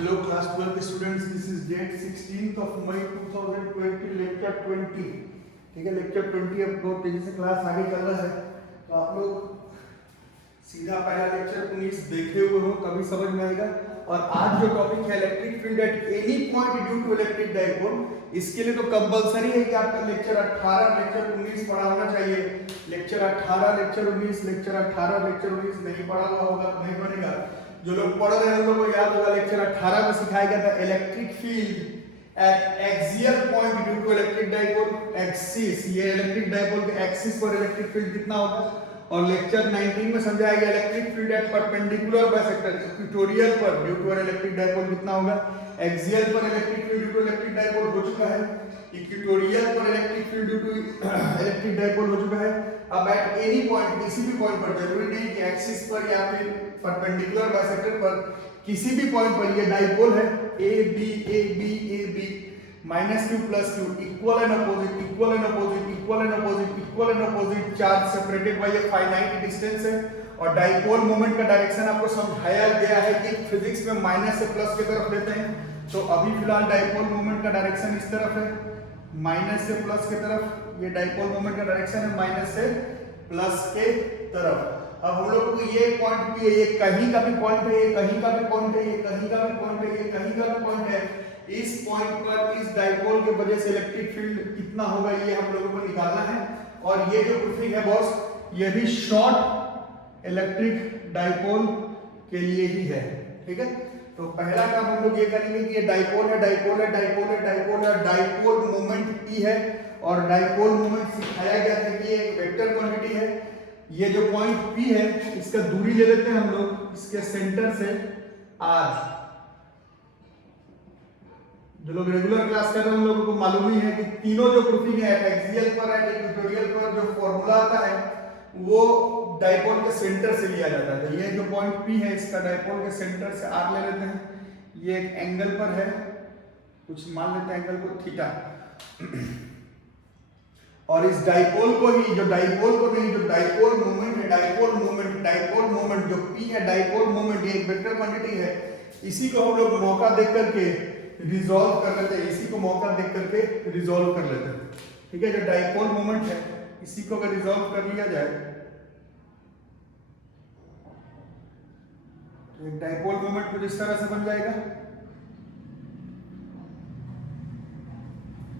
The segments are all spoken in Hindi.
Hello class 12 students, this is date 16th of May 2020 lecture 20। ठीक है, लेक्चर 20 अब बहुत तेजी से क्लास आगे चल रहा है, तो आप लोग सीधा पहला लेक्चर 19 देखे हुए हो तभी समझ में आएगा। और आज जो टॉपिक है electric field at any point due to electric dipole, इसके लिए तो कंपलसरी है कि आपका लेक्चर 18 लेक्चर 19 पढ़ा होना चाहिए। लेक्चर 18 लेक्चर 19 लेक्चर 18 लेक्चर 19 नहीं पढ़ा हुआ होगा तो नहीं बनेगा। जो लोग पढ़ रहे हैं उन लोगों को याद होगा लेक्चर 18 में सिखाया गया था electric field at axial point due to electric dipole axis, ये इलेक्ट्रिक डाइपोल के एक्सिस पर इलेक्ट्रिक फील्ड कितना होगा। और लेक्चर 19 में समझाया गया electric field at perpendicular bisector equatorial पर ड्यू टू इलेक्ट्रिक डाइपोल कितना होगा। एक्सियल पर electric field due to electric dipole हो चुका है, इक्वेटोरियल पर electric field due to electric dipole हो चुका है। अब एट एनी पॉइंट, किसी भी पॉइंट पर, जरूरी नहीं कि एक्सिस पर या फिर परपेंडिकुलर बाइसेक्टर पर, किसी भी पॉइंट पर ये डाइपोल है A B minus q plus q equal and opposite equal and opposite equal and opposite equal and opposite charge separated by a finite distance है। और डाइपोल मोमेंट का डायरेक्शन आपको समझाया गया है कि फिजिक्स में माइनस से प्लस की तरफ लेते हैं, तो अभी फिलहाल डाइपोल मोमेंट का डायरेक्शन इस तरफ है माइनस से प्लस की तरफ। ये डाइपोल मोमेंट का डायरेक्शन है माइनस से प्लस के तरफ। अब हम लोग को ये पॉइंट भी है, ये कहीं का भी पॉइंट है, ये कहीं का भी पॉइंट है, ये कहीं का भी पॉइंट है, ये कहीं का भी पॉइंट है। इस पॉइंट पर इस डाइपोल के वजह से इलेक्ट्रिक फील्ड कितना होगा ये हम लोगों को निकालना है। और ये जो प्रूफिंग है बॉस, ये भी शॉर्ट इलेक्ट्रिक डाइपोल के लिए ही है। ठीक है, तो पहला काम हम लोग ये करेंगे कि ये डाइपोल है डाइपोल है डाइपोल है डाइपोल है, डाइपोल मोमेंट ई है। और डाइपोल मोमेंट सिखाया गया था कि ये एक वेक्टर क्वांटिटी है। ये जो पॉइंट पी है इसका दूरी ले लेते हैं हम लोग इसके सेंटर से आर। जो लोग रेगुलर क्लास कर रहे हैं उन लोगों को मालूम ही है कि तीनों जो प्रूफिंग है एक्सियल पर है इक्वेटोरियल पर, जो फॉर्मूला आता है वो डाइपोल के सेंटर से लिया जाता है। तो ये जो पॉइंट पी है इसका डाइपोल के सेंटर से आर ले लेते हैं। ये एक एंगल पर है, कुछ मान लेते हैं एंगल को थीटा। और इस डाइपोल को ही, जो डाइपोल को नहीं, जो डाइपोल मोमेंट है, डाइपोल मोमेंट जो पी है, डाइपोल मोमेंट ये एक वेक्टर क्वांटिटी है। इसी को हम लोग मौका देख करके रिजॉल्व कर लेते हैं, इसी को मौका देख करके रिजॉल्व कर लेते हैं। ठीक है, जो डाइपोल मोमेंट है इसी को अगर रिजॉल्व कर लिया जाए तो एक डाइपोल मोमेंट कुछ इस तरह से बन जाएगा।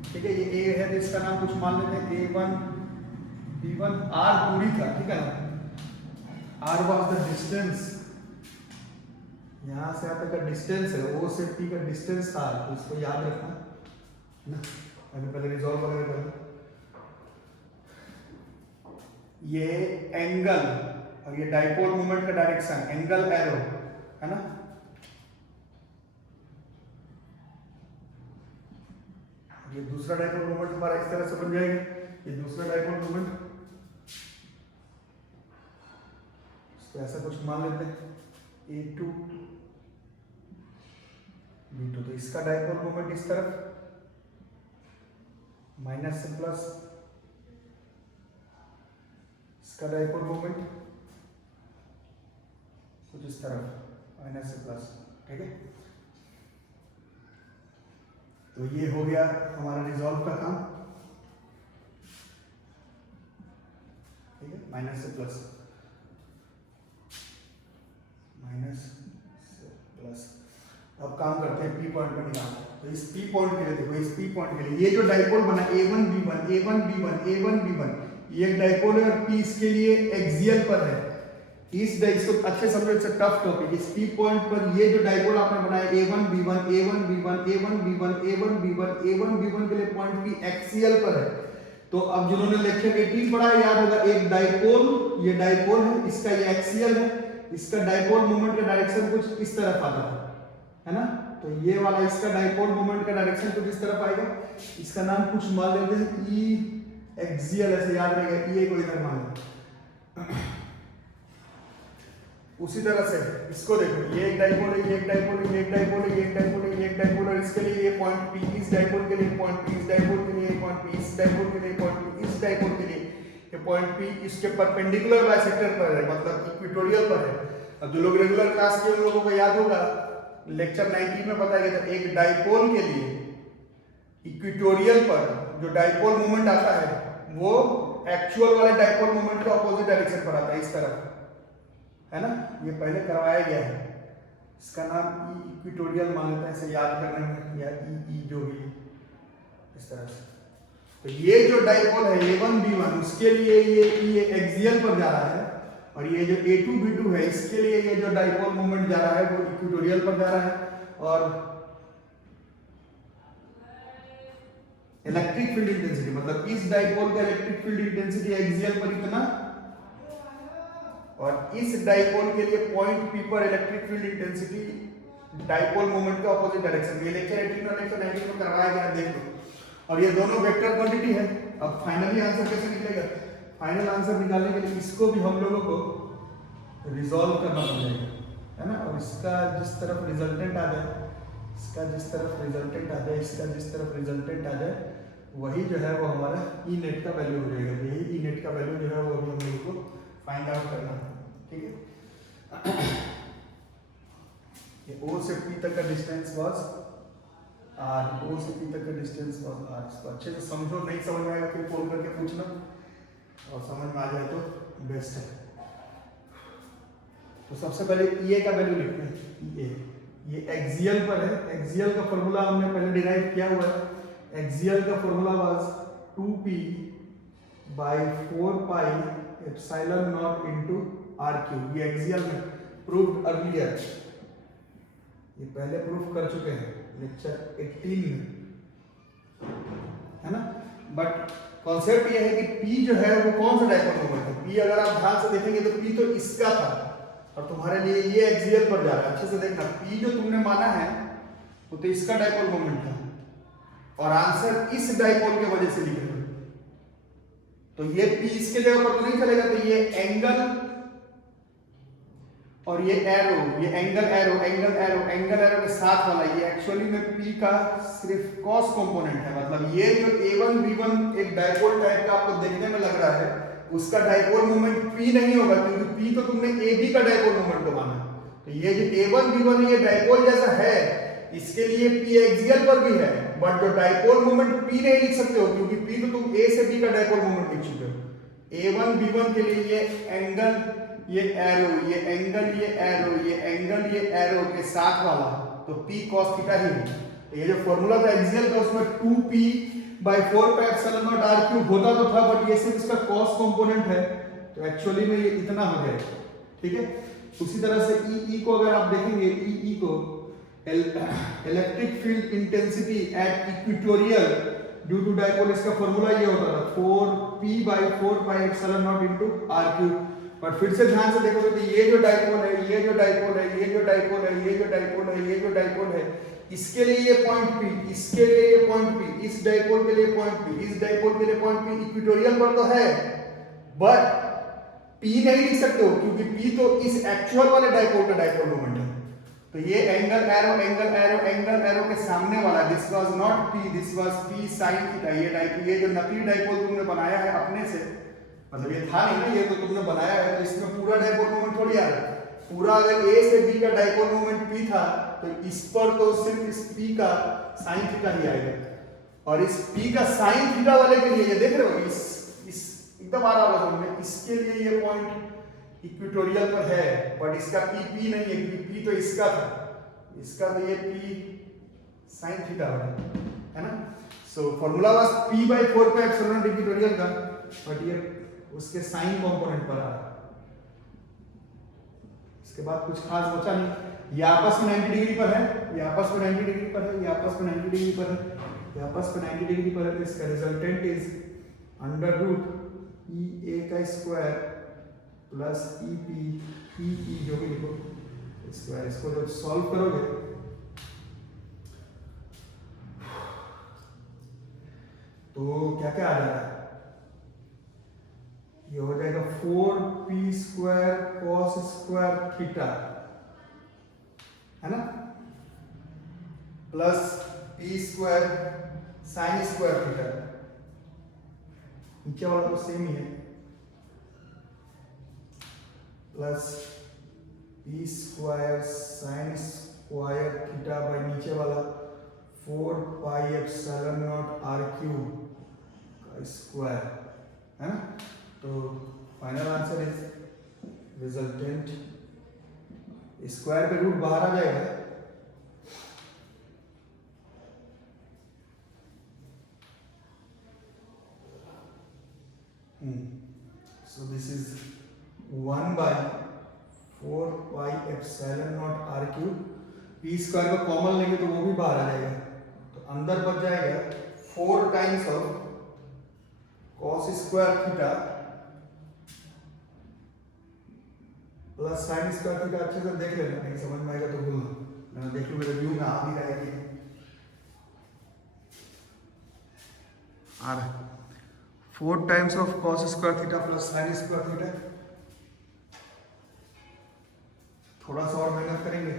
ठीक है, ये ए है तो इसका नाम कुछ मान लेते हैं A1 B1, R दूरी था। ठीक है ना, R वाज द डिस्टेंस, यहाँ से यहाँ तक का डिस्टेंस है, O से P का डिस्टेंस था, तो इसको याद रखना ना। अभी पहले रिजॉल्व वगैरह करना। ये एंगल और ये डाइपोल मोमेंट का डायरेक्शन, एंगल एरो है ना। ये दूसरा डाइपोल मोमेंट हमारा इस तरह से बन जाएगा। ये दूसरा डाइपोल मोमेंट, इसको ऐसा कुछ मान लेते हैं A2 B2। तो इसका डाइपोल मोमेंट इस तरफ माइनस से प्लस, इसका डाइपोल मोमेंट कुछ इस तरफ माइनस से प्लस। ठीक है, तो ये हो गया हमारा रिजॉल्व का काम। ठीक है, माइनस से प्लस माइनस से प्लस। अब काम करते हैं पी पॉइंट पर निकालना। तो इस पी पॉइंट के लिए देखो, इस पी पॉइंट के लिए ये जो डाइपोल बना A1 B1, ये एक डाइपोल है और पी इसके लिए एक्सियल पर है। इसको अच्छे समझो, इट्स अ टफ टॉपिक। इस पी पॉइंट पर ये जो डाइपोल आपने बनाया A1 B1 के लिए पॉइंट पी एक्सियल पर है। तो अब जिन्होंने लेक्चर 18 पढ़ा है याद होगा, एक डाइपोल, ये डाइपोल है, इसका ये एक्सियल है, इसका डाइपोल मोमेंट का डायरेक्शन कुछ इस तरफ आता है ना। तो ये वाला इसका डाइपोल मोमेंट का डायरेक्शन कुछ इस तरफ आएगा। इसका नाम कुछ मान लेते हैं ई एक्सियल, ऐसे याद रहेगा, ई को इधर मान लेते। उसी तरह से इसको देखो, ये एक डाइपोल है, ये एक डाइपोल है, ये एक डाइपोल है, ये एक डाइपोल है, ये एक डाइपोल है। इसके लिए ये पॉइंट पी, इस डाइपोल के लिए पॉइंट पी, इस डाइपोल के लिए पॉइंट पी, इस डाइपोल के लिए पॉइंट पी, इस डाइपोल के लिए ये पॉइंट पी इसके परपेंडिकुलर बाइसेक्टर पर है, मतलब इक्वेटोरियल पर है। अब जो लोग रेगुलर क्लास के उन लोगों को याद होगा लेक्चर 19 में बताया गया था, एक डाइपोल के लिए इक्वेटोरियल पर जो डाइपोल मोमेंट आता है वो एक्चुअल वाले डाइपोल मोमेंट के ऑपोजिट डायरेक्शन पर आता है, इस तरफ, है ना। ये पहले करवाया गया है, इसका नाम इक्वेटोरियल मान लेते हैं, इसे याद करने में, या ई जो भी इस तरह से। तो ये जो डाइपोल है A1 B1, उसके लिए ये एक्सियल पर जा रहा है, और ये जो A2 B2 है इसके लिए ये जो डाइपोल मोमेंट जा रहा है वो इक्वेटोरियल पर जा रहा है। और इलेक्ट्रिक फील्ड इंटेंसिटी मतलब इस डाइपोल का इलेक्ट्रिक फील्ड इंटेंसिटी एक्सियल पर इतना, और इस डाइपोल के लिए पॉइंट P पर electric field intensity dipole moment के ऑपोजिट डायरेक्शन। ये लेक्चर 18 और लेक्चर 19 में करवाया गया, देख लो। और ये दोनों वेक्टर क्वांटिटी है। अब फाइनली आंसर कैसे निकलेगा? फाइनल आंसर निकालने के लिए इसको भी हम लोगों को रिजॉल्व करना पड़ेगा, है ना। और इसका जिस तरफ रिजल्टेंट आ जाए, इसका जिस तरफ रिजल्टेंट आ जाए, इसका जिस तरफ रिजल्टेंट आ जाए, वही जो है वो हमारा ई नेट का वैल्यू हो जाएगा। यही ई नेट का वैल्यू जो है वो अभी हम लोगों को फाइंड आउट करना है, ठीक है। ये O से P तक का डिस्टेंस वाज R, O से P तक का डिस्टेंस वाज R। इसको अच्छे से समझो, नहीं समझ में आएगा फिर फोन करके पूछना, और समझ में आ जाए तो बेस्ट है। तो सबसे पहले EA का वैल्यू लिखते हैं। EA ये एक्सियल पर है, एक्सियल का फॉर्मूला हमने पहले डिराइव किया हुआ है। एक्सियल का formula was 2P by 4 pi epsilon naught into R cube. ये एक्सियल में प्रूव्ड अर्लियर, ये पहले प्रूफ कर चुके हैं लेक्चर 18 में, है ना। बट कॉन्सेप्ट ये है कि P जो है वो कौन सा डाइपोल मोमेंट है। P अगर आप ध्यान से देखेंगे तो P तो इसका था, और तुम्हारे लिए ये एक्सियल पर जा रहा है। अच्छे से देखना, P जो तुमने माना है वो तो इसका डाइपोल मोमेंट था, और आंसर इस डाइपोल के वजह से लिख रहे हो, तो ये P इसके जगह पर तो नहीं चलेगा। तो ये एंगल और ये एरो, ये angle arrow, angle arrow, angle arrow के साथ वाला, ये एक्चुअली में P का सिर्फ कॉस कंपोनेंट है। मतलब ये जो A1 B1 एक डाइपोल टाइप का आपको देखने में लग रहा है, उसका डाइपोल मोमेंट P नहीं होगा, क्योंकि P तो तुमने AB का डाइपोल मोमेंट को माना। तो ये जो A1 B1 ये डाइपोल जैसा है, इसके लिए P एक्सियल पर भी है, बट जो डाइपोल मोमेंट P नहीं लिख सकते हो, क्योंकि P तो तुम A से B का डाइपोल मोमेंट लिख चुके हो। A1 B1 के लिए ये एंगल, ये एरो, ये एंगल, ये एरो, ये एंगल, ये एरो के साथ वाला, तो P cos थीटा ही है। ये जो फॉर्मूला था एक्सियल का, उसमें 2P by 4 pi epsilon naught R cube होता तो था, बट ये सिर्फ इसका cos कंपोनेंट है, तो एक्चुअली में ये इतना हो जाएगा, ठीक है। उसी तरह से E को अगर आप देखेंगे, E को electric field intensity at equatorial due to dipole, इसका फॉर्मूला ये होता था 4P by 4 pi epsilon naught into R cube. पर फिर से ध्यान से देखोगे तो ये जो डाइपोल है, ये जो डाइपोल है, ये जो डाइपोल है, ये जो डाइपोल है, ये जो डाइपोल है, इसके लिए ये पॉइंट P, इसके लिए ये पॉइंट P, इस डाइपोल के लिए पॉइंट P, इस डाइपोल के लिए पॉइंट P इक्वेटोरियल पर तो है, बट P नहीं लिख सकते हो, क्योंकि P तो इस एक्चुअल वाले डाइपोल का डाइपोल मोमेंट है। तो ये angle arrow, angle arrow, angle arrow के सामने वाला, this was not P, this was P sin theta. ये डाइपोल, ये जो नकली डाइपोल तुमने बनाया है अपने से, मतलब ये था नहीं ना, ये तो तुमने बनाया है, तो इसमें पूरा डाइपोल मोमेंट थोड़ी आ रहा है। पूरा अगर A से B का डाइपोल मोमेंट P था, तो इस पर तो सिर्फ इस P का sin थीटा ही आएगा, और इस P का sin थीटा वाले के लिए ये देख रहे हो, इस एकदम आ रहा होगा तुमने, इसके लिए ये पॉइंट इक्वेटोरियल पर है, बट इसका P नहीं है, क्योंकि P तो इसका था, इसका तो ये P sin थीटा है ना। So formula was P by 4 pi epsilon naught equatorial का, बट ये उसके साइन कंपोनेंट पर आ रहा है। इसके बाद कुछ खास बचा नहीं। ये आपस में 90 डिग्री पर है, ये आपस में 90 डिग्री पर है, ये आपस में 90 डिग्री पर है, ये आपस में 90 डिग्री पर है। तो इसका resultant is under root EA का स्क्वायर प्लस EP, EE जो भी लिखो स्क्वायर। इसको जब सॉल्व करोगे तो क्या क्या आ जाएगा, ये हो जाएगा 4P square cos square theta, है ना, plus P square sin square theta. नीचे वाला तो सेम ही है, plus P square sin square theta by नीचे वाला 4 pi epsilon naught R cube का स्क्वायर, है ना। तो final answer is resultant, square पे रूट बाहर आ जाएगा, so this is 1 by 4 pi epsilon naught r cube, p square को कॉमन लेंगे तो वो भी बाहर आ जाएगा, तो अंदर बच जाएगा 4 times of cos square theta plus sine square theta. अच्छे से देख लेना, नहीं समझ में आएगा तो बोलना, मैं देख लूँ मेरे व्यू में आ भी रहा है कि आ रहा है। 4 times of cos square theta plus sine square theta, थोड़ा सा और मेहनत करेंगे,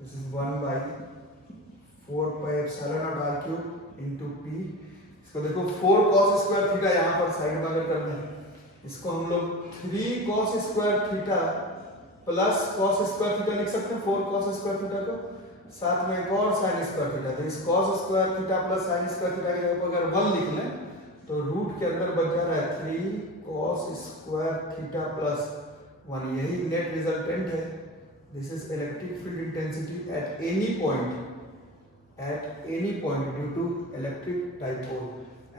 this is 1 by 4 pi epsilon naught R cube into p। इसको देखो 4 cos स्क्वायर थीटा यहाँ पर साइड में अगर कर दें, इसको हम लोग 3 cos square theta plus cos square theta लिख सकते हैं, 4 cos स्क्वायर थीटा को, साथ में एक और sin स्क्वायर थीटा। तो इस cos square theta plus sin square theta की जगह पर अगर 1 लिख लें तो रूट के अंदर बच जा रहा है 3 cos स्क्वायर थीटा प्लस 1, यही नेट रिजल्टेंट है। This is electric field intensity at any point due to electric dipole,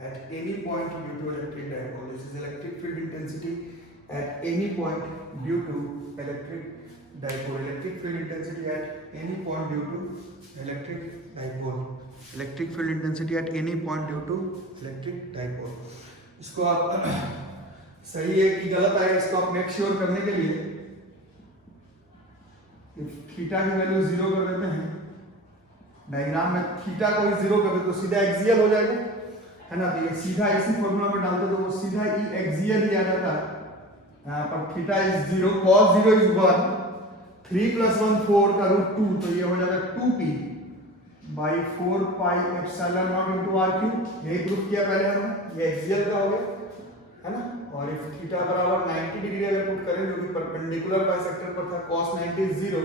at any point due to electric dipole. This is electric field intensity at any point due to electric dipole. Electric field intensity at any point due to electric dipole. Electric field intensity at any point due to electric dipole. इसको आप सही है कि गलत आएगा, इसको आप मेक श्योर करने के लिए थीटा की वैल्यू 0 कर देते हैं, डायग्राम में थीटा को 0 कर देते तो सीधा एक्सियल हो जाएगा, है ना। तो ये सीधा इसी फॉर्मूला में डालते तो वो सीधा ई एक्सियल ही आ जाता। यहाँ पर थीटा इज 0, cos 0 इज 1, 3 + 1 4 का रूट 2, तो ये हो जाएगा 2p by 4 pi epsilon naught into r cube. यही प्रूफ किया पहले हमने, ये एक्सियल का हो गया, है ना। और इफ थीटा बराबर 90 डिग्री अगर पुट करें जो कि परपेंडिकुलर बाइसेक्टर पर था, cos 90 इज 0,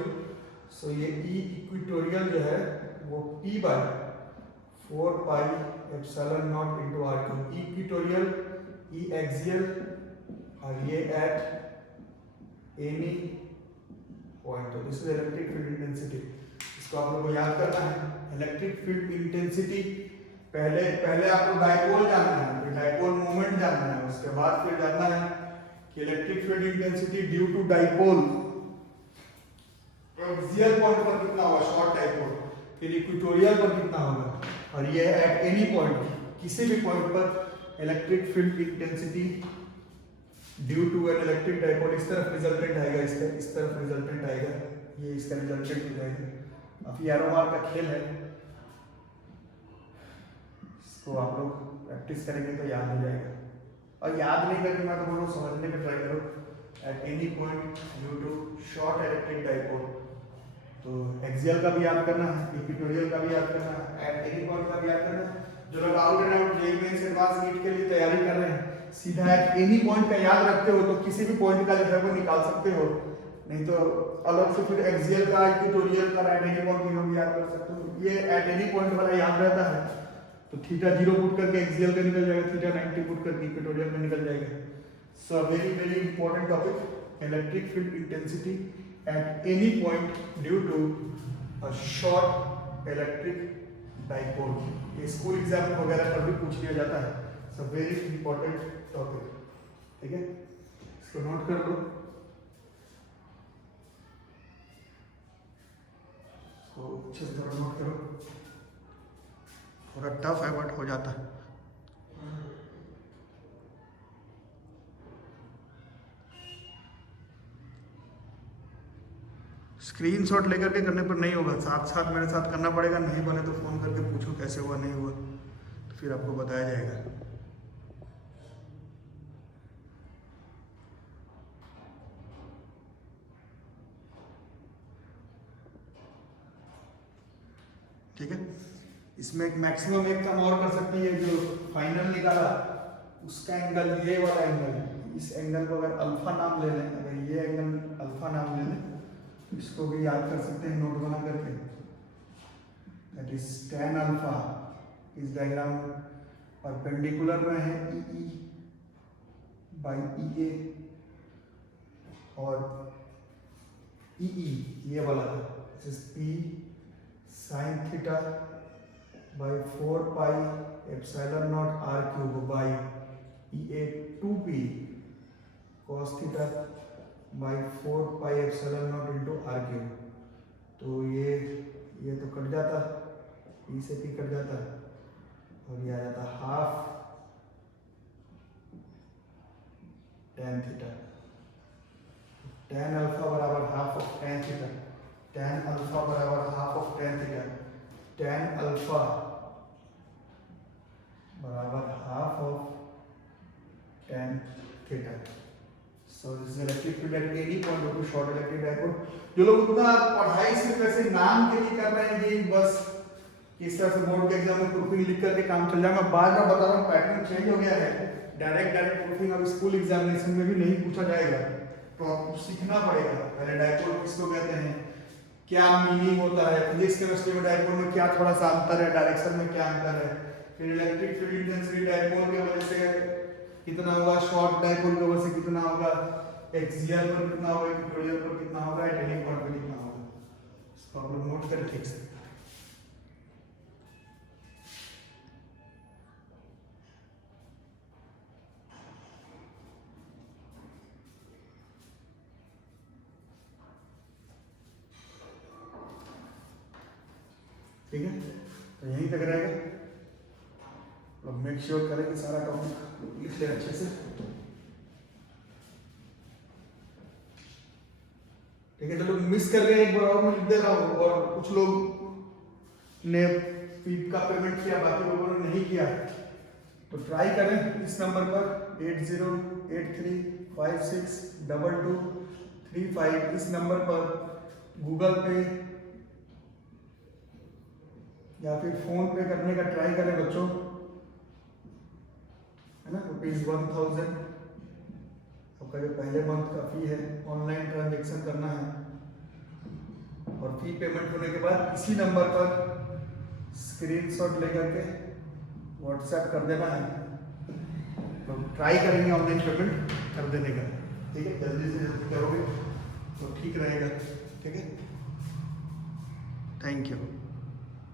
सो ये ई इक्वेटोरियल जो है वो p by 4 pi epsilon naught into r cube, equatorial E axial, और ये एट एनी पॉइंट। तो this is electric field intensity, इसको आप लोगों को याद करना है। इलेक्ट्रिक फील्ड इंटेंसिटी पहले आपको डाइपोल जानना है, फिर डाइपोल मोमेंट जानना है, उसके बाद फिर जानना है कि electric field intensity due to dipole axial point पर कितना होगा, शॉर्ट डाइपोल, फिर इक्वेटोरियल पर कितना होगा, और ये एट एनी पॉइंट, किसी भी पॉइंट पर electric field intensity due to an electric dipole. इस तरफ रिजल्टेंट आएगा, इस तरफ रिजल्टेंट आएगा, ये इसका रिजल्टेंट हो जाएगा। अब ये एरो मार्क का खेल है, इसको आप लोग प्रैक्टिस करेंगे तो याद हो जाएगा, और याद नहीं करके मैं तो बोल रहा हूँ समझने का ट्राई करो। At any point due to short electric dipole, तो एक्सियल का भी याद करना है, इक्वेटोरियल का भी याद करना है, एट एनी पॉइंट का भी याद करना है। जो लोग out and out JEE Mains advance NEET के लिए तैयारी कर रहे हैं, सीधा एट एनी पॉइंट का याद रखते हो तो किसी भी पॉइंट का जो है वो निकाल सकते हो, नहीं तो अलग से फिर एक्सियल का, इक्वेटोरियल का, एट एनी पॉइंट भी याद कर सकते हो। ये एट एनी पॉइंट वाला याद रहता है तो थीटा 0 पुट करके एक्सियल का निकल जाएगा, थीटा 90 पुट करके इक्वेटोरियल में निकल जाएगा। So very very important topic, electric field intensity at any point due to a short electric dipole. ये स्कूल एग्जाम वगैरह पर भी पूछ लिया जाता है, सो वेरी इंपॉर्टेंट टॉपिक, ठीक है, इसको नोट कर लो। इसको अच्छे से थोड़ा नोट करो, थोड़ा टफ है बट हो जाता है। स्क्रीनशॉट लेकर के करने पर नहीं होगा, साथ साथ मेरे साथ करना पड़ेगा, नहीं बने तो फोन करके पूछो कैसे हुआ नहीं हुआ, तो फिर आपको बताया जाएगा। ठीक है, इसमें एक मैक्सिमम एक काम और कर सकती है, जो फाइनल निकाला उसका एंगल ये वाला एंगल है, इस एंगल को अगर अल्फा नाम ले लें, अगर ये एंगल अल्फा नाम ले लें इसको भी याद कर सकते हैं नोट बना करके, दैट इज tan अल्फा इस डायग्राम परपेंडिकुलर में है ई बाई ई ए और ई ये वाला था, this is P sine theta by 4 pi epsilon naught R cube by E A 2p cos theta by 4 pi epsilon naught into R cube. तो ये तो कट जाता, ई से पी कट जाता और ये आ जाता half tan theta. tan alpha बराबर half of tan theta, tan alpha बराबर half of tan theta, tan alpha बराबर half of tan theta. So this is electric field at any point due to short electric dipole। जो लोग उतना पढ़ाई सिर्फ ऐसे नाम के लिए कर रहे हैं कि बस किस तरह से बोर्ड के एग्जाम में प्रूफिंग लिख करके काम चल जाएगा, बाद में बता रहा हूँ पैटर्न चेंज हो गया है। डायरेक्ट प्रूफिंग अब स्कूल एग्जामिनेशन में भी नहीं पूछा जाएगा, तो आपको सीखना पड़ेगा पहले डायपोल किसको कहते हैं, क्या मीनिंग होता है, फिजिक्स केमिस्ट्री में डायपोल में क्या थोड़ा सा अंतर है, डायरेक्शन में क्या अंतर है, फिर इलेक्ट्रिक फील्ड इंटेंसिटी डायपोल की वजह से कितना होगा, शॉर्ट डायपोल की वजह से कितना होगा, एक्सियल पर कितना होगा, इक्विटोरियल पर कितना होगा, एट पॉइंट पर कितना होगा। इसको आप लोग नोट करके ठीक से। ठीक है, तो यहीं तक रहेगा। तो मेक श्योर करें कि सारा टॉपिक लिख ले अच्छे से। ठीक है, चलो मिस कर गए एक बार और मैं लिख दे रहा हूँ, और कुछ लोग ने फीड का पेमेंट किया, बाकी लोगों ने नहीं किया, तो ट्राई करें इस नंबर पर 8083562235 इस नंबर पर गूगल पे या फिर फोन पे करने का ट्राई करें बच्चों, है ना। ₹1000 आपका जो पहले मंथ का फी है, ऑनलाइन ट्रांजेक्शन करना है, और फी पेमेंट होने के बाद इसी नंबर पर स्क्रीनशॉट लेकर के व्हाट्सएप कर देना है। तो ट्राई करेंगे ऑनलाइन पेमेंट कर देने का, ठीक है, जल्दी से जल्दी करोगे तो ठीक रहेगा। ठीक है, थैंक यू।